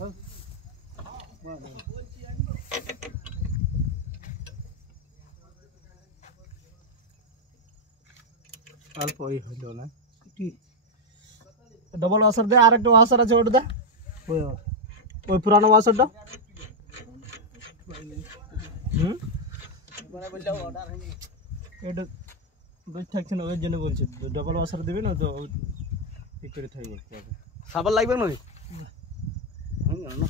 অল্প ওই হলো না কি ডবল ওয়াশার দে আর একটা ওয়াশার আছে ওটা দে ওই পুরানো ওয়াশারটা এটা দুই থাকছে না ওই জন্য বলছি ডবল ওয়াশার দিবি না তো ঠিক করে থাকবে সাবান লাগবে না না